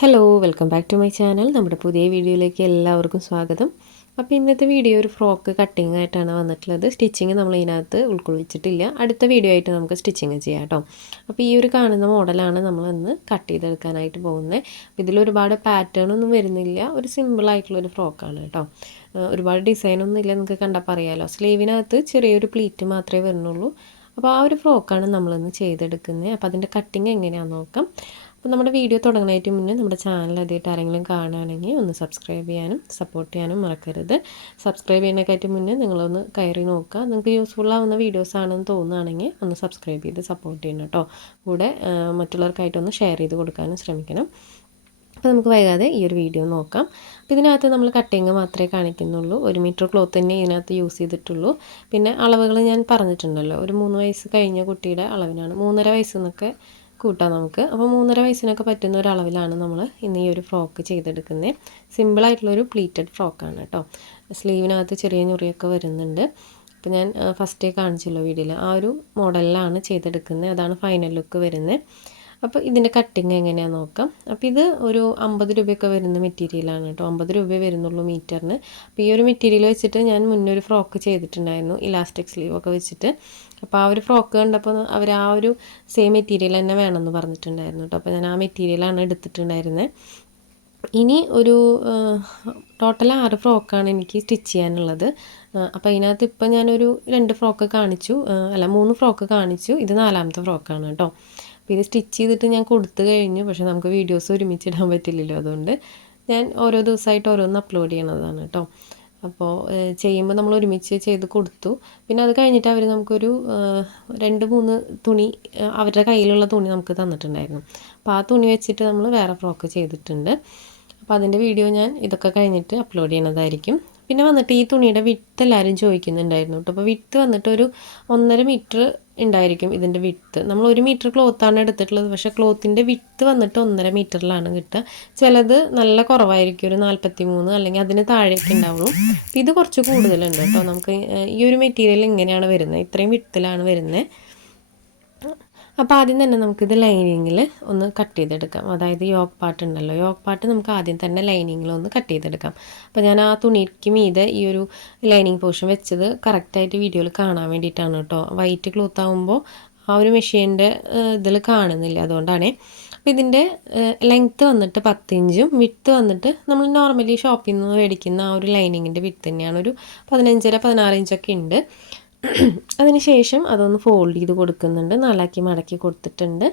Hello welcome back to my channel നമ്മുടെ പുതിയ വീഡിയോയിലേക്ക് എല്ലാവർക്കും സ്വാഗതം. അപ്പോൾ ഇന്നത്തെ വീഡിയോ ഒരു ഫ്രോക്ക് കട്ടിങ് ആയിട്ടാണ് വന്നിട്ടുള്ളത്. സ്റ്റിച്ചിങ് നമ്മൾ ഇതിനകത്ത് ഉൾക്കൊള്ളിച്ചിട്ടില്ല. അടുത്ത വീഡിയോ ആയിട്ട് നമുക്ക് സ്റ്റിച്ചിങ് ചെയ്യാം കേട്ടോ. അപ്പോൾ ഈ ഒരു കാണുന്ന മോഡലാണ് നമ്മൾ ഇന്ന് കട്ട് ചെയ്തെടുക്കാനായിട്ട് പോകുന്നത്. ഇതിലൊരുപാട് പാറ്റേൺ ഒന്നും വരുന്നില്ല. ഒരു സിമ്പിൾ ആയിട്ടുള്ളൊരു ഫ്രോക്കാണ് കേട്ടോ. ഒരുപാട് ഡിസൈനൊന്നും ഇല്ല നിങ്ങൾക്ക് കണ്ടപ്പോൾ അറിയാമല്ലോ സ്ലീവിനകത്ത് ചെറിയൊരു പ്ലീറ്റ് മാത്രമേ വരുന്നുള്ളൂ. അപ്പോൾ ആ ഒരു ഫ്രോക്കാണ് നമ്മളിന്ന് ചെയ്തെടുക്കുന്നത്. അപ്പോൾ അതിന്റെ കട്ടിങ് എങ്ങനെയാണെന്ന് നോക്കാം. അപ്പോൾ നമ്മുടെ വീഡിയോ തുടങ്ങുന്നതിന് മുന്നേ നമ്മുടെ ചാനൽ ആദ്യമായിട്ട് ആരെങ്കിലും കാണുകയാണെങ്കിൽ ഒന്ന് സബ്സ്ക്രൈബ് ചെയ്യാനും സപ്പോർട്ട് ചെയ്യാനും മറക്കരുത്. സബ്സ്ക്രൈബ് ചെയ്യുന്നതിനെക്കാട്ടി മുന്നേ നിങ്ങളൊന്ന് കയറി നോക്കുക. നിങ്ങൾക്ക് യൂസ്ഫുൾ ആവുന്ന വീഡിയോസ് ആണെന്ന് തോന്നുകയാണെങ്കിൽ ഒന്ന് സബ്സ്ക്രൈബ് ചെയ്ത് സപ്പോർട്ട് ചെയ്യണം കേട്ടോ. കൂടെ മറ്റുള്ളവർക്കായിട്ടൊന്ന് ഷെയർ ചെയ്ത് കൊടുക്കാനും ശ്രമിക്കണം. അപ്പോൾ നമുക്ക് വൈകാതെ ഈ ഒരു വീഡിയോ നോക്കാം. അപ്പോൾ ഇതിനകത്ത് നമ്മൾ കട്ടിങ് മാത്രമേ കാണിക്കുന്നുള്ളൂ. ഒരു മീറ്റർ ക്ലോത്ത് തന്നെ ഇതിനകത്ത് യൂസ് ചെയ്തിട്ടുള്ളൂ. പിന്നെ അളവുകൾ ഞാൻ പറഞ്ഞിട്ടുണ്ടല്ലോ. ഒരു മൂന്ന് വയസ്സ് കഴിഞ്ഞ കുട്ടിയുടെ അളവിനാണ്. മൂന്നര വയസ്സെന്നൊക്കെ കൂട്ടാം നമുക്ക്. അപ്പോൾ മൂന്നര വയസ്സിനൊക്കെ പറ്റുന്ന ഒരു അളവിലാണ് നമ്മൾ ഇന്ന് ഈ ഒരു ഫ്രോക്ക് ചെയ്തെടുക്കുന്നത് സിമ്പിളായിട്ടുള്ളൊരു പ്ലീറ്റഡ് ഫ്രോക്കാണ് കേട്ടോ സ്ലീവിനകത്ത് ചെറിയ ഞുറിയൊക്കെ വരുന്നുണ്ട്. അപ്പോൾ ഞാൻ ഫസ്റ്റേ കാണിച്ചല്ലോ വീഡിയോയിൽ ആ ഒരു മോഡലിലാണ് ചെയ്തെടുക്കുന്നത് അതാണ് ഫൈനൽ ലുക്ക് വരുന്നത് അപ്പോൾ ഇതിന്റെ കട്ടിങ് എങ്ങനെയാണെന്ന് നോക്കാം. അപ്പോൾ ഇത് ഒരു അമ്പത് രൂപയൊക്കെ വരുന്ന മെറ്റീരിയലാണ് കേട്ടോ. അമ്പത് രൂപ വരുന്നുള്ളൂ മീറ്ററിന് അപ്പോൾ ഈ ഒരു മെറ്റീരിയൽ വെച്ചിട്ട് ഞാൻ മുന്നേ ഒരു ഫ്രോക്ക് ചെയ്തിട്ടുണ്ടായിരുന്നു ഇലാസ്റ്റിക് സ്ലീവ് ഒക്കെ വെച്ചിട്ട്. അപ്പോൾ ആ ഒരു ഫ്രോക്ക് കണ്ടപ്പോൾ അവർ ആ ഒരു സെയിം മെറ്റീരിയൽ തന്നെ വേണമെന്ന് പറഞ്ഞിട്ടുണ്ടായിരുന്നു കേട്ടോ. അപ്പോൾ ഞാൻ ആ മെറ്റീരിയലാണ് എടുത്തിട്ടുണ്ടായിരുന്നത് ഇനി ഒരു ടോട്ടൽ ആറ് ഫ്രോക്കാണ് എനിക്ക് സ്റ്റിച്ച് ചെയ്യാനുള്ളത്. അപ്പോൾ അതിനകത്ത് ഇപ്പം ഞാനൊരു രണ്ട് ഫ്രോക്ക് കാണിച്ചു. അല്ല മൂന്ന് ഫ്രോക്ക് കാണിച്ചു. ഇത് നാലാമത്തെ ഫ്രോക്കാണ് കേട്ടോ. ഇത് സ്റ്റിച്ച് ചെയ്തിട്ട് ഞാൻ കൊടുത്തു കഴിഞ്ഞു. പക്ഷേ നമുക്ക് വീഡിയോസ് ഒരുമിച്ച് ഇടാൻ പറ്റില്ലല്ലോ. അതുകൊണ്ട് ഞാൻ ഓരോ ദിവസമായിട്ട് ഓരോന്ന് അപ്ലോഡ് ചെയ്യണതാണ് കേട്ടോ അപ്പോൾ ചെയ്യുമ്പോൾ നമ്മൾ ഒരുമിച്ച് ചെയ്ത് കൊടുത്തു. പിന്നെ അത് കഴിഞ്ഞിട്ട് അവർ നമുക്കൊരു രണ്ട് മൂന്ന് തുണി അവരുടെ കയ്യിലുള്ള തുണി നമുക്ക് തന്നിട്ടുണ്ടായിരുന്നു. അപ്പോൾ ആ തുണി വെച്ചിട്ട് നമ്മൾ വേറെ ഫ്രോക്ക് ചെയ്തിട്ടുണ്ട്. അപ്പോൾ അതിന്റെ വീഡിയോ ഞാൻ ഇതൊക്കെ കഴിഞ്ഞിട്ട് അപ്ലോഡ് ചെയ്യുന്നതായിരിക്കും പിന്നെ വന്നിട്ട് ഈ തുണിയുടെ വിത്ത് എല്ലാവരും ചോദിക്കുന്നുണ്ടായിരുന്നു കേട്ടോ അപ്പോൾ വിത്ത് വന്നിട്ട് ഒരു ഒന്നര മീറ്റർ ഉണ്ടായിരിക്കും ഇതിന്റെ വിത്ത് നമ്മൾ ഒരു മീറ്റർ ക്ലോത്താണ് എടുത്തിട്ടുള്ളത്. പക്ഷേ ക്ലോത്തിന്റെ വിത്ത് വന്നിട്ട് ഒന്നര മീറ്ററിലാണ് കിട്ടുക. ചിലത് നല്ല കുറവായിരിക്കും. ഒരു നാൽപ്പത്തി മൂന്ന് അല്ലെങ്കിൽ അതിന് താഴേക്ക് ഉണ്ടാവുള്ളൂ. ഇത് കുറച്ച് കൂടുതലുണ്ട് കേട്ടോ. നമുക്ക് ഈ ഒരു മെറ്റീരിയൽ ഇങ്ങനെയാണ് വരുന്നത്. ഇത്രയും വിത്തിലാണ് വരുന്നത്. അപ്പോൾ ആദ്യം തന്നെ നമുക്കിത് ലൈനിങ്ങിൽ ഒന്ന് കട്ട് ചെയ്തെടുക്കാം. അതായത് യോക്ക് പാട്ട് ഉണ്ടല്ലോ. യോക്ക് പാട്ട് നമുക്ക് ആദ്യം തന്നെ ലൈനിങ്ങിൽ ഒന്ന് കട്ട് ചെയ്തെടുക്കാം. അപ്പോൾ ഞാൻ ആ തുണിക്ക് മീതെ ഈ ഒരു ലൈനിങ് പോർഷൻ വെച്ചത് കറക്റ്റായിട്ട് വീഡിയോയിൽ കാണാൻ വേണ്ടിയിട്ടാണ് കേട്ടോ വൈറ്റ് ക്ലോത്ത് ആകുമ്പോൾ ആ ഒരു മെഷീന്റെ ഇതിൽ കാണുന്നില്ല. അതുകൊണ്ടാണേ. അപ്പോൾ ഇതിന്റെ ലെങ്ത്ത് വന്നിട്ട് പത്ത് ഇഞ്ചും വിട്ട് വന്നിട്ട് നമ്മൾ നോർമലി ഷോപ്പിൽ നിന്ന് മേടിക്കുന്ന ആ ഒരു ലൈനിങ്ങിന്റെ വിത്ത് തന്നെയാണ്. ഒരു പതിനഞ്ചര പതിനാറ് ഇഞ്ചൊക്കെ ഉണ്ട്. അതിനുശേഷം അതൊന്ന് ഫോൾഡ് ചെയ്ത് കൊടുക്കുന്നുണ്ട്. നാലാക്കി മടക്കി കൊടുത്തിട്ടുണ്ട്.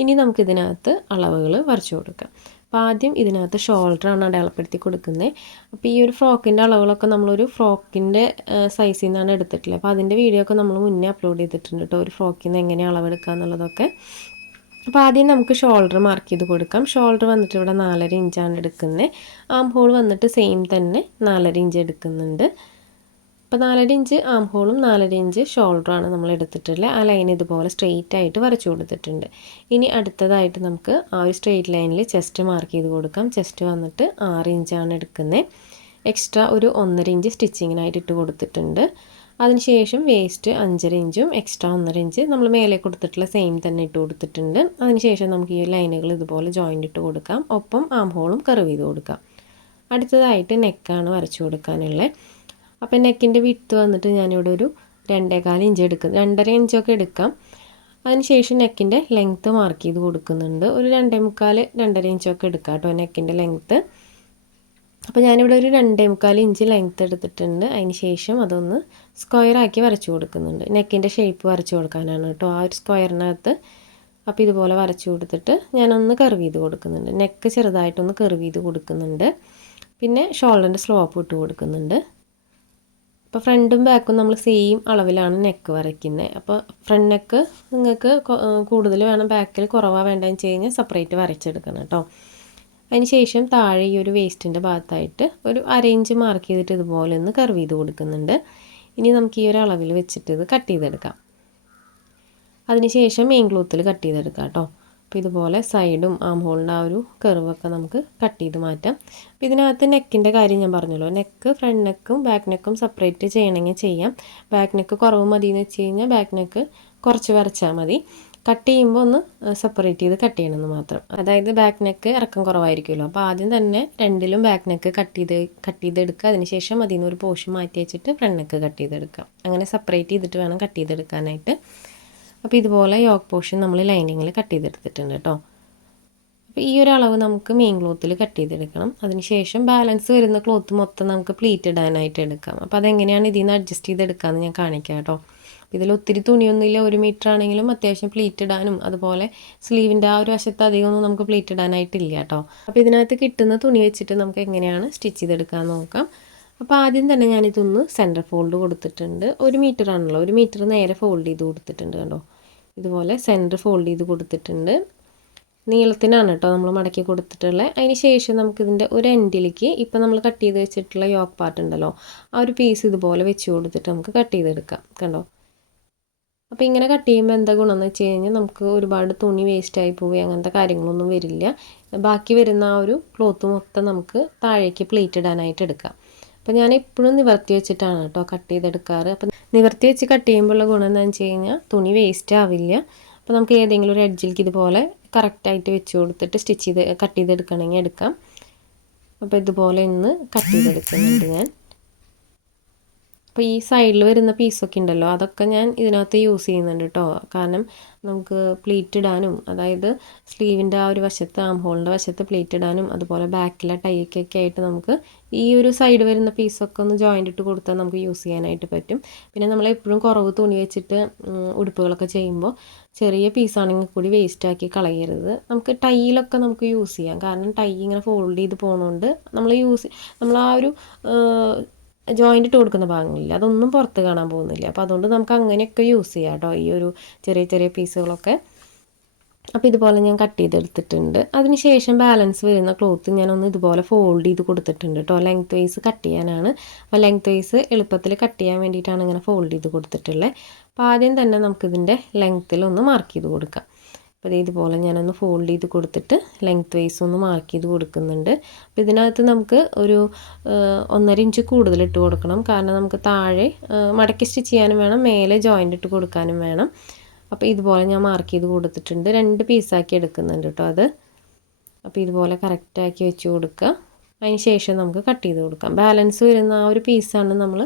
ഇനി നമുക്കിതിനകത്ത് അളവുകൾ വരച്ചു കൊടുക്കാം. അപ്പോൾ ആദ്യം ഇതിനകത്ത് ഷോൾഡറാണ് അടയാളപ്പെടുത്തി കൊടുക്കുന്നത് അപ്പോൾ ഈ ഒരു ഫ്രോക്കിന്റെ അളവുകളൊക്കെ നമ്മളൊരു ഫ്രോക്കിന്റെ സൈസിൽ നിന്നാണ് എടുത്തിട്ടുള്ളത്. അപ്പോൾ അതിന്റെ വീഡിയോ ഒക്കെ നമ്മൾ മുന്നേ അപ്ലോഡ് ചെയ്തിട്ടുണ്ട് കേട്ടോ ഒരു ഫ്രോക്കിൽ നിന്ന് എങ്ങനെ അളവെടുക്കുക എന്നുള്ളതൊക്കെ. അപ്പോൾ ആദ്യം നമുക്ക് ഷോൾഡർ മാർക്ക് ചെയ്ത് കൊടുക്കാം. ഷോൾഡർ വന്നിട്ട് ഇവിടെ നാലര ഇഞ്ചാണ് എടുക്കുന്നത് ആം ഹോൾ വന്നിട്ട് സെയിം തന്നെ നാലര ഇഞ്ച് എടുക്കുന്നുണ്ട്. അപ്പോൾ നാലര ഇഞ്ച് ആം ഹോളും നാലര ഇഞ്ച് ഷോൾഡറാണ് നമ്മൾ എടുത്തിട്ടുള്ളത്. ആ ലൈൻ ഇതുപോലെ സ്ട്രെയിറ്റ് ആയിട്ട് വരച്ചു കൊടുത്തിട്ടുണ്ട്. ഇനി അടുത്തതായിട്ട് നമുക്ക് ആ ഒരു സ്ട്രെയിറ്റ് ലൈനിൽ ചെസ്റ്റ് മാർക്ക് ചെയ്ത് കൊടുക്കാം. ചെസ്റ്റ് വന്നിട്ട് ആറ് ഇഞ്ചാണ് എടുക്കുന്നത്. എക്സ്ട്രാ ഒരു ഒന്നര ഇഞ്ച് സ്റ്റിച്ചിങ്ങിനായിട്ട് ഇട്ട് കൊടുത്തിട്ടുണ്ട്. അതിനുശേഷം വേസ്റ്റ് അഞ്ചര ഇഞ്ചും എക്സ്ട്രാ ഒന്നര ഇഞ്ച് നമ്മൾ മേലെ കൊടുത്തിട്ടുള്ള സെയിം തന്നെ ഇട്ട് കൊടുത്തിട്ടുണ്ട്. അതിനുശേഷം നമുക്ക് ഈ ലൈനുകൾ ഇതുപോലെ ജോയിന്റ് ഇട്ട് കൊടുക്കാം. ഒപ്പം ആം ഹോളും കർവ് ചെയ്ത് കൊടുക്കാം. അടുത്തതായിട്ട് നെക്കാണ് വരച്ചു കൊടുക്കാനുള്ളത്. അപ്പോൾ നെക്കിന്റെ വിട്ട് വന്നിട്ട് ഞാനിവിടെ ഒരു രണ്ടേകാൽ ഇഞ്ച് എടുക്കും. രണ്ടര ഇഞ്ചൊക്കെ എടുക്കാം. അതിനുശേഷം നെക്കിന്റെ ലെങ്ത്ത് മാർക്ക് ചെയ്ത് കൊടുക്കുന്നുണ്ട്. ഒരു രണ്ടേ മുക്കാൽ രണ്ടര ഇഞ്ചൊക്കെ എടുക്കാം കേട്ടോ നെക്കിന്റെ ലെങ്ത്ത് അപ്പോൾ ഞാനിവിടെ ഒരു രണ്ടേ മുക്കാൽ ഇഞ്ച് ലെങ്ത്ത് എടുത്തിട്ടുണ്ട്. അതിന് ശേഷം അതൊന്ന് സ്ക്വയറാക്കി വരച്ചു കൊടുക്കുന്നുണ്ട്. നെക്കിന്റെ ഷേപ്പ് വരച്ചു കൊടുക്കാനാണ് കേട്ടോ ആ ഒരു സ്ക്വയറിനകത്ത് അപ്പോൾ ഇതുപോലെ വരച്ചു കൊടുത്തിട്ട് ഞാനൊന്ന് കർവ് ചെയ്ത് കൊടുക്കുന്നുണ്ട്. നെക്ക് ചെറുതായിട്ടൊന്ന് കർവ് ചെയ്ത് കൊടുക്കുന്നുണ്ട്. പിന്നെ ഷോൾഡറിന്റെ സ്ലോപ്പ് ഇട്ട് കൊടുക്കുന്നുണ്ട്. അപ്പോൾ ഫ്രണ്ടും ബാക്കും നമ്മൾ സെയിം അളവിലാണ് നെക്ക് വരയ്ക്കുന്നത് അപ്പോൾ ഫ്രണ്ട് നെക്ക് നിങ്ങൾക്ക് കൂടുതൽ വേണം ബാക്കിൽ കുറവാണ് വേണ്ടതെന്ന് വെച്ച് കഴിഞ്ഞാൽ സെപ്പറേറ്റ് വരച്ചെടുക്കണം കേട്ടോ അതിന് ശേഷം താഴെ ഈ ഒരു വേസ്റ്റിന്റെ ഭാഗത്തായിട്ട് ഒരു അരയിഞ്ച് മാർക്ക് ചെയ്തിട്ട് ഇതുപോലെ ഒന്ന് കർവ് ചെയ്ത് കൊടുക്കുന്നുണ്ട്. ഇനി നമുക്ക് ഈ ഒരു അളവിൽ വെച്ചിട്ട് ഇത് കട്ട് ചെയ്തെടുക്കാം. അതിന് ശേഷം മെയിൻ ക്ലോത്തിൽ കട്ട് ചെയ്തെടുക്കാം കേട്ടോ അപ്പോൾ ഇതുപോലെ സൈഡും ആം ഹോളിന്റെ ആ ഒരു കർവൊക്കെ നമുക്ക് കട്ട് ചെയ്ത് മാറ്റാം. അപ്പോൾ ഇതിനകത്ത് നെക്കിന്റെ കാര്യം ഞാൻ പറഞ്ഞല്ലോ. നെക്ക് ഫ്രണ്ട് നെക്കും ബാക്ക് നെക്കും സെപ്പറേറ്റ് ചെയ്യണമെങ്കിൽ ചെയ്യാം. ബാക്ക് നെക്ക് കുറവ് മതി എന്ന് വെച്ച് കഴിഞ്ഞാൽ ബാക്ക് നെക്ക് കുറച്ച് വരച്ചാൽ മതി. കട്ട് ചെയ്യുമ്പോൾ ഒന്ന് സെപ്പറേറ്റ് ചെയ്ത് കട്ട് ചെയ്യണമെന്ന് മാത്രം. അതായത് ബാക്ക് നെക്ക് ഇറക്കം കുറവായിരിക്കുമല്ലോ. അപ്പോൾ ആദ്യം തന്നെ രണ്ടിലും ബാക്ക് നെക്ക് കട്ട് ചെയ്ത് കട്ട് ചെയ്തെടുക്കുക. അതിനുശേഷം അതിൽ നിന്ന് ഒരു പോർഷൻ മാറ്റി വെച്ചിട്ട് ഫ്രണ്ട് നെക്ക് കട്ട് ചെയ്തെടുക്കുക. അങ്ങനെ സെപ്പറേറ്റ് ചെയ്തിട്ട് വേണം കട്ട് ചെയ്തെടുക്കാനായിട്ട്. അപ്പോൾ ഇതുപോലെ യോക്ക് പോർഷൻ നമ്മൾ ലൈനിങ്ങിൽ കട്ട് ചെയ്തെടുത്തിട്ടുണ്ട് കേട്ടോ അപ്പോൾ ഈ ഒരു അളവ് നമുക്ക് മെയിൻ ക്ലോത്തിൽ കട്ട് ചെയ്തെടുക്കണം. അതിനുശേഷം ബാലൻസ് വരുന്ന ക്ലോത്ത് മൊത്തം നമുക്ക് പ്ലീറ്റ് ഇടാനായിട്ട് എടുക്കാം. അപ്പോൾ അതെങ്ങനെയാണ് ഇതിൽ നിന്ന് അഡ്ജസ്റ്റ് ചെയ്തെടുക്കാമെന്ന് ഞാൻ കാണിക്കാം കേട്ടോ ഇതിൽ ഒത്തിരി തുണിയൊന്നുമില്ല ഒരു മീറ്റർ ആണെങ്കിലും അത്യാവശ്യം പ്ലീറ്റ് ഇടാനും അതുപോലെ സ്ലീവിന്റെ ആ ഒരു വശത്ത് അധികമൊന്നും നമുക്ക് പ്ലീറ്റ് ഇടാനായിട്ടില്ല കേട്ടോ അപ്പോൾ ഇതിനകത്ത് കിട്ടുന്ന തുണി വെച്ചിട്ട് നമുക്ക് എങ്ങനെയാണ് സ്റ്റിച്ച് ചെയ്തെടുക്കാൻ നോക്കാം. അപ്പോൾ ആദ്യം തന്നെ ഞാനിതൊന്ന് സെന്റർ ഫോൾഡ് കൊടുത്തിട്ടുണ്ട്. ഒരു മീറ്റർ ആണല്ലോ. ഒരു മീറ്റർ നേരെ ഫോൾഡ് ചെയ്ത് കൊടുത്തിട്ടുണ്ട് കണ്ടോ? ഇതുപോലെ സെന്റർ ഫോൾഡ് ചെയ്ത് കൊടുത്തിട്ടുണ്ട്. നീളത്തിനാണ് കേട്ടോ നമ്മൾ മടക്കി കൊടുത്തിട്ടുള്ളത് അതിന് ശേഷം നമുക്കിതിന്റെ ഒരു എൻഡിലേക്ക് ഇപ്പം നമ്മൾ കട്ട് ചെയ്ത് വെച്ചിട്ടുള്ള യോക്ക് പാർട്ട് ഉണ്ടല്ലോ ആ ഒരു പീസ് ഇതുപോലെ വെച്ച് കൊടുത്തിട്ട് നമുക്ക് കട്ട് ചെയ്തെടുക്കാം കണ്ടോ? അപ്പോൾ ഇങ്ങനെ കട്ട് ചെയ്യുമ്പോൾ എന്താ ഗുണമെന്ന് വെച്ച് കഴിഞ്ഞാൽ നമുക്ക് ഒരുപാട് തുണി വേസ്റ്റ് ആയി പോവുക അങ്ങനത്തെ കാര്യങ്ങളൊന്നും വരില്ല. ബാക്കി വരുന്ന ആ ഒരു ക്ലോത്ത് മൊത്തം നമുക്ക് താഴേക്ക് പ്ലേറ്റ് ഇടാനായിട്ട് എടുക്കാം. അപ്പോൾ ഞാൻ എപ്പോഴും നിവർത്തി വെച്ചിട്ടാണ് കേട്ടോ കട്ട് ചെയ്തെടുക്കാറ്. അപ്പം നിവർത്തി വെച്ച് കട്ട് ചെയ്യുമ്പോഴുള്ള ഗുണം എന്താണെന്ന് വെച്ച് കഴിഞ്ഞാൽ തുണി വേസ്റ്റ് ആവില്ല. അപ്പോൾ നമുക്ക് ഏതെങ്കിലും ഒരു എഡ്ജിലേക്ക് ഇതുപോലെ കറക്റ്റായിട്ട് വെച്ച് കൊടുത്തിട്ട് സ്റ്റിച്ച് ചെയ്ത് കട്ട് ചെയ്തെടുക്കണമെങ്കിൽ എടുക്കാം. അപ്പോൾ ഇതുപോലെ ഇന്ന് കട്ട് ചെയ്തെടുക്കുന്നുണ്ട് ഞാൻ. അപ്പോൾ ഈ സൈഡിൽ വരുന്ന പീസൊക്കെ ഉണ്ടല്ലോ അതൊക്കെ ഞാൻ ഇതിനകത്ത് യൂസ് ചെയ്യുന്നുണ്ട് കേട്ടോ കാരണം നമുക്ക് പ്ലീറ്റ് ഇടാനും അതായത് സ്ലീവിന്റെ ആ ഒരു വശത്ത് ആം ഹോളിന്റെ വശത്ത് പ്ലീറ്റ് ഇടാനും അതുപോലെ ബാക്കിലെ ടൈക്കൊക്കെ ആയിട്ട് നമുക്ക് ഈ ഒരു സൈഡ് വരുന്ന പീസൊക്കെ ഒന്ന് ജോയിന്റ് ഇട്ട് കൊടുത്താൽ നമുക്ക് യൂസ് ചെയ്യാനായിട്ട് പറ്റും. പിന്നെ നമ്മൾ എപ്പോഴും കുറവ് തുണി വെച്ചിട്ട് ഉടുപ്പുകളൊക്കെ ചെയ്യുമ്പോൾ ചെറിയ പീസാണെങ്കിൽ കൂടി വേസ്റ്റാക്കി കളയരുത്. നമുക്ക് ടൈയിലൊക്കെ നമുക്ക് യൂസ് ചെയ്യാം. കാരണം ടൈ ഇങ്ങനെ ഫോൾഡ് ചെയ്ത് പോകുന്നതുകൊണ്ട് നമ്മൾ യൂസ് നമ്മൾ ആ ഒരു ജോയിന്റ് ഇട്ട് കൊടുക്കുന്ന ഭാഗങ്ങളില്ല. അതൊന്നും പുറത്ത് കാണാൻ പോകുന്നില്ല. അപ്പോൾ അതുകൊണ്ട് നമുക്ക് അങ്ങനെയൊക്കെ യൂസ് ചെയ്യാം കേട്ടോ. ഈ ഒരു ചെറിയ ചെറിയ പീസുകളൊക്കെ. അപ്പോൾ ഇതുപോലെ ഞാൻ കട്ട് ചെയ്തെടുത്തിട്ടുണ്ട്. അതിന് ശേഷം ബാലൻസ് വരുന്ന ക്ലോത്ത് ഞാനൊന്ന് ഇതുപോലെ ഫോൾഡ് ചെയ്ത് കൊടുത്തിട്ടുണ്ട് കേട്ടോ. ലെങ്ത് വൈസ് കട്ട് ചെയ്യാനാണ്. അപ്പോൾ ലെങ്ത് വൈസ് എളുപ്പത്തിൽ കട്ട് ചെയ്യാൻ വേണ്ടിയിട്ടാണ് ഇങ്ങനെ ഫോൾഡ് ചെയ്ത് കൊടുത്തിട്ടുള്ളത് അപ്പോൾ ആദ്യം തന്നെ നമുക്കിതിന്റെ ലെങ്ത്തിൽ ഒന്ന് മാർക്ക് ചെയ്ത് കൊടുക്കാം. അപ്പോൾ ഇതുപോലെ ഞാനൊന്ന് ഫോൾഡ് ചെയ്ത് കൊടുത്തിട്ട് ലെങ്ത് വൈസ് ഒന്ന് മാർക്ക് ചെയ്ത് കൊടുക്കുന്നുണ്ട്. അപ്പോൾ ഇതിനകത്ത് നമുക്ക് ഒരു ഒന്നര ഇഞ്ച് കൂടുതൽ ഇട്ട് കൊടുക്കണം. കാരണം നമുക്ക് താഴെ മടക്കി സ്റ്റിച്ച് ചെയ്യാനും വേണം മേലെ ജോയിന്റ് ഇട്ട് കൊടുക്കാനും വേണം. അപ്പോൾ ഇതുപോലെ ഞാൻ മാർക്ക് ചെയ്ത് കൊടുത്തിട്ടുണ്ട്. രണ്ട് പീസാക്കി എടുക്കുന്നുണ്ട് കേട്ടോ അത്. അപ്പോൾ ഇതുപോലെ കറക്റ്റാക്കി വെച്ച് കൊടുക്കുക. അതിന് ശേഷം നമുക്ക് കട്ട് ചെയ്ത് കൊടുക്കാം. ബാലൻസ് വരുന്ന ആ ഒരു പീസാണ് നമ്മൾ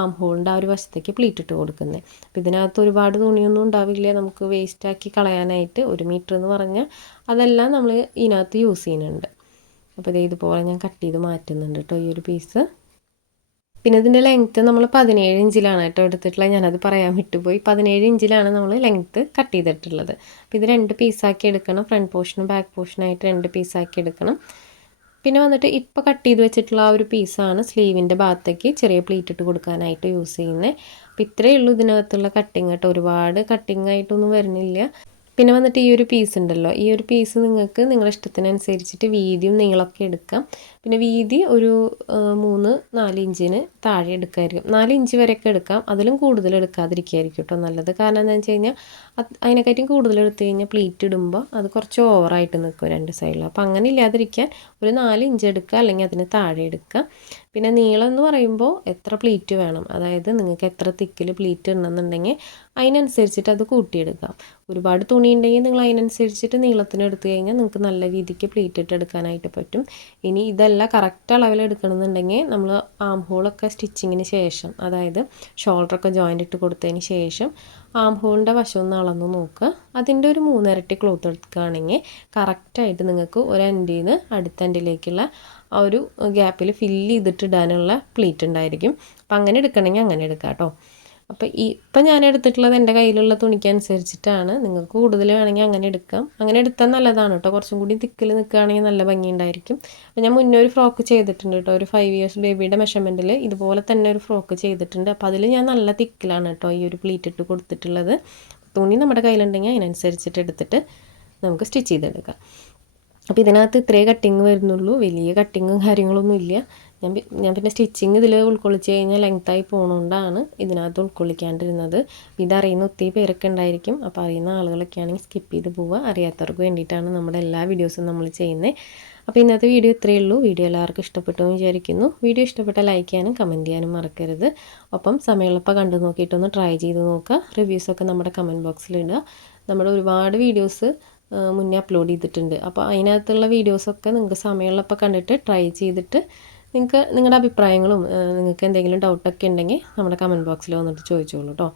ആം ഹോളിന്റെ ആ ഒരു വശത്തേക്ക് പ്ലീറ്റ് ഇട്ട് കൊടുക്കുന്നത് അപ്പോൾ ഇതിനകത്ത് ഒരുപാട് തുണിയൊന്നും ഉണ്ടാവില്ല. നമുക്ക് വേസ്റ്റാക്കി കളയാനായിട്ട് ഒരു മീറ്റർ എന്ന് പറഞ്ഞാൽ അതെല്ലാം നമ്മൾ ഇതിനകത്ത് യൂസ് ചെയ്യുന്നുണ്ട്. അപ്പോൾ ഇത് ഇതുപോലെ ഞാൻ കട്ട് ചെയ്ത് മാറ്റുന്നുണ്ട് കേട്ടോ ഈ ഒരു പീസ് പിന്നെ ഇതിന്റെ ലെങ്ത്ത് നമ്മൾ പതിനേഴ് ഇഞ്ചിലാണ് കേട്ടോ എടുത്തിട്ടുള്ളത്. ഞാനത് പറയാൻ വിട്ടുപോയി. പതിനേഴ് ഇഞ്ചിലാണ് നമ്മൾ ലെങ്ത്ത് കട്ട് ചെയ്തിട്ടുള്ളത്. അപ്പോൾ ഇത് രണ്ട് പീസാക്കി എടുക്കണം. ഫ്രണ്ട് പോർഷനും ബാക്ക് പോർഷനായിട്ട് രണ്ട് പീസാക്കി എടുക്കണം. പിന്നെ വന്നിട്ട് ഇപ്പോൾ കട്ട് ചെയ്ത് വെച്ചിട്ടുള്ള ആ ഒരു പീസാണ് സ്ലീവിന്റെ ഭാഗത്തേക്ക് ചെറിയ പ്ലീറ്റ് ഇട്ട് കൊടുക്കാനായിട്ട് യൂസ് ചെയ്യുന്നത് അപ്പോൾ ഇത്രയേ ഉള്ളൂ ഇതിനകത്തുള്ള കട്ടിങ് കേട്ടോ. ഒരുപാട് കട്ടിങ് ആയിട്ടൊന്നും വരുന്നില്ല. പിന്നെ വന്നിട്ട് ഈ ഒരു പീസ് ഉണ്ടല്ലോ. ഈ ഒരു പീസ് നിങ്ങൾക്ക് നിങ്ങളുടെ ഇഷ്ടത്തിനനുസരിച്ചിട്ട് വീതിയും നീളമൊക്കെ എടുക്കാം. പിന്നെ വീതി ഒരു മൂന്ന് നാല് ഇഞ്ചിന് താഴെ എടുക്കായിരിക്കും. നാല് ഇഞ്ച് വരെയൊക്കെ എടുക്കാം. അതിലും കൂടുതൽ എടുക്കാതിരിക്കുകയായിരിക്കും കേട്ടോ നല്ലത്. കാരണം എന്താണെന്ന് വെച്ച് കഴിഞ്ഞാൽ അതിനെക്കാട്ടും കൂടുതൽ എടുത്തു കഴിഞ്ഞാൽ പ്ലീറ്റ് ഇടുമ്പോൾ അത് കുറച്ച് ഓവറായിട്ട് നിൽക്കും രണ്ട് സൈഡിൽ അപ്പോൾ അങ്ങനെ ഇല്ലാതിരിക്കാൻ ഒരു നാല് ഇഞ്ച് എടുക്കുക അല്ലെങ്കിൽ അതിന് താഴെ എടുക്കുക. പിന്നെ നീളം എന്ന് പറയുമ്പോൾ എത്ര പ്ലീറ്റ് വേണം? അതായത് നിങ്ങൾക്ക് എത്ര തിക്കിൽ പ്ലീറ്റ് ഇടണമെന്നുണ്ടെങ്കിൽ അതിനനുസരിച്ചിട്ട് അത് കൂട്ടിയെടുക്കാം. ഒരുപാട് തുണി ഉണ്ടെങ്കിൽ നിങ്ങൾ അതിനനുസരിച്ചിട്ട് നീളത്തിന് എടുത്തു കഴിഞ്ഞാൽ നിങ്ങൾക്ക് നല്ല രീതിക്ക് പ്ലീറ്റ് ഇട്ട് എടുക്കാനായിട്ട് പറ്റും. ഇനി ഇതല്ല കറക്റ്റ് അളവിൽ എടുക്കണമെന്നുണ്ടെങ്കിൽ നമ്മൾ ആം ഹോളൊക്കെ സ്റ്റിച്ചിങ്ങിന് ശേഷം അതായത് ഷോൾഡറൊക്കെ ജോയിന്റ് ഇട്ട് കൊടുത്തതിന് ശേഷം ആം ഹോളിന്റെ വശം ഒന്ന് അളന്ന് നോക്കുക അതിന്റെ ഒരു മൂന്നിരട്ടി ക്ലോത്ത് എടുക്കുകയാണെങ്കിൽ കറക്റ്റായിട്ട് നിങ്ങൾക്ക് ഒരു എൻഡിൽ നിന്ന് അടുത്ത എൻഡിലേക്കുള്ള ആ ഒരു ഗ്യാപ്പിൽ ഫില്ല് ചെയ്തിട്ട് ഇടാനുള്ള പ്ലീറ്റ് ഉണ്ടായിരിക്കും. അപ്പം അങ്ങനെ എടുക്കണമെങ്കിൽ അങ്ങനെ എടുക്കാം കേട്ടോ. അപ്പോൾ ഈ ഇപ്പം ഞാൻ എടുത്തിട്ടുള്ളത് എന്റെ കയ്യിലുള്ള തുണിക്ക് അനുസരിച്ചിട്ടാണ് നിങ്ങൾക്ക് കൂടുതൽ വേണമെങ്കിൽ അങ്ങനെ എടുക്കാം. അങ്ങനെ എടുത്താൽ നല്ലതാണ് കേട്ടോ. കുറച്ചും കൂടി തിക്കിൽ നിൽക്കുകയാണെങ്കിൽ നല്ല ഭംഗിയുണ്ടായിരിക്കും. അപ്പോൾ ഞാൻ മുന്നേ ഒരു ഫ്രോക്ക് ചെയ്തിട്ടുണ്ട് കേട്ടോ. ഒരു ഫൈവ് ഇയേഴ്സ് ബേബിയുടെ മെഷർമെന്റിൽ ഇതുപോലെ തന്നെ ഒരു ഫ്രോക്ക് ചെയ്തിട്ടുണ്ട്. അപ്പോൾ അതിൽ ഞാൻ നല്ല തിക്കിലാണ് കേട്ടോ ഈ ഒരു പ്ലീറ്റ് ഇട്ട് കൊടുത്തിട്ടുള്ളത്. തുണി നമ്മുടെ കയ്യിലുണ്ടെങ്കിൽ അതിനനുസരിച്ചിട്ട് എടുത്തിട്ട് നമുക്ക് സ്റ്റിച്ച് ചെയ്തെടുക്കാം. അപ്പോൾ ഇതിനകത്ത് ഇത്രേ കട്ടിങ് വരുന്നുള്ളൂ. വലിയ കട്ടിങ്ങും കാര്യങ്ങളൊന്നും ഇല്ല ഞാൻ ഞാൻ പിന്നെ സ്റ്റിച്ചിങ് ഇതിൽ ഉൾക്കൊള്ളിച്ച് കഴിഞ്ഞാൽ ലെങ്ത്തായി പോകണോണ്ടാണ് ഇതിനകത്ത് ഉൾക്കൊള്ളിക്കാണ്ടിരുന്നത്. ഇതറിയുന്ന ഒത്തിരി പേരൊക്കെ ഉണ്ടായിരിക്കും. അപ്പോൾ അറിയുന്ന ആളുകളൊക്കെ ആണെങ്കിൽ സ്കിപ്പ് ചെയ്ത് പോവുക. അറിയാത്തവർക്ക് വേണ്ടിയിട്ടാണ് നമ്മുടെ എല്ലാ വീഡിയോസും നമ്മൾ ചെയ്യുന്നത്. അപ്പോൾ ഇന്നത്തെ വീഡിയോ ഇത്രയേ ഉള്ളൂ. വീഡിയോ എല്ലാവർക്കും ഇഷ്ടപ്പെട്ടു എന്ന് വിചാരിക്കുന്നു. വീഡിയോ ഇഷ്ടപ്പെട്ട ലൈക്ക് ചെയ്യാനും കമന്റ് ചെയ്യാനും മറക്കരുത്. ഒപ്പം സമയമുള്ളപ്പോൾ കണ്ടു നോക്കിയിട്ടൊന്ന് ട്രൈ ചെയ്ത് നോക്കുക. റിവ്യൂസൊക്കെ നമ്മുടെ കമന്റ് ബോക്സിൽ ഇടുക. നമ്മൾ ഒരുപാട് വീഡിയോസ് മുന്നേ അപ്ലോഡ് ചെയ്തിട്ടുണ്ട്. അപ്പോൾ അതിനകത്തുള്ള വീഡിയോസൊക്കെ നിങ്ങൾക്ക് സമയമുള്ളപ്പോൾ കണ്ടിട്ട് ട്രൈ ചെയ്തിട്ട് നിങ്ങൾക്ക് നിങ്ങളുടെ അഭിപ്രായങ്ങളും നിങ്ങൾക്ക് എന്തെങ്കിലും ഡൗട്ടൊക്കെ ഉണ്ടെങ്കിൽ നമ്മുടെ കമന്റ് ബോക്സിൽ വന്നിട്ട് ചോദിച്ചോളൂ കേട്ടോ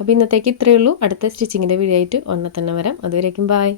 അപ്പോൾ ഇന്നത്തേക്ക് ഇത്രയേ ഉള്ളൂ. അടുത്ത സ്റ്റിച്ചിങ്ങിന്റെ വീഡിയോ ആയിട്ട് ഒന്നെ തന്നെ വരാം. അതുവരേക്കും ബായ്